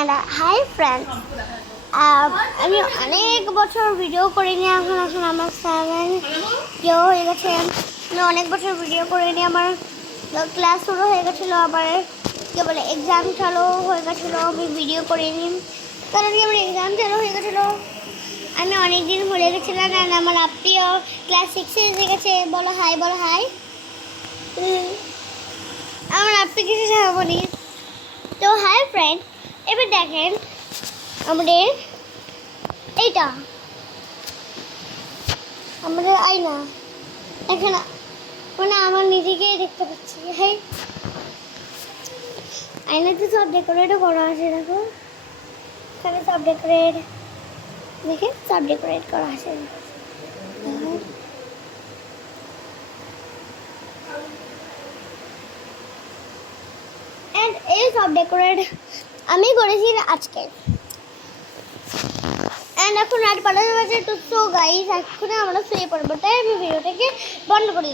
And hi friends, আমি অনেক বছর ভিডিও করিনি। এখন এখন আমার 7 হয়ে গেছে। আমি অনেক বছর ভিডিও করিনি। আমার ক্লাস শুরু হয়ে গেছিলো, আবার কী বলে এক্সাম চালু হয়ে গেছিলো। আমি ভিডিও করিনি কারণ কি আমার এক্সাম চালু হয়ে গেছিলো। আমি অনেক দিন ভুলে গেছিলাম। আর আমার আপ্পিও ক্লাস 6 এসে গেছে। বলো হাই, বলো হাই। আমার আপ্পি কিছু বলি। তো হাই ফ্রেন্ড, এবার দেখেন আমাদের এইটা আমাদের আয়না। এখানে মানে আমার নিজেকেই দেখতে পাচ্ছি। হ্যাঁ, আয়নাতে সব ডেকোরেটও করা আছে। দেখো এখানে সব ডেকোরেট, দেখে সব ডেকোরেট করা আছে। এন্ড এই সব ডেকোরেট আমি করেছি আজকে। এন্ড এখন রাত 12 বাজে। তো গাইস এখন আমরা শুয়ে পড়বো, তাই আমি ভিডিওটাকে বন্ধ করি।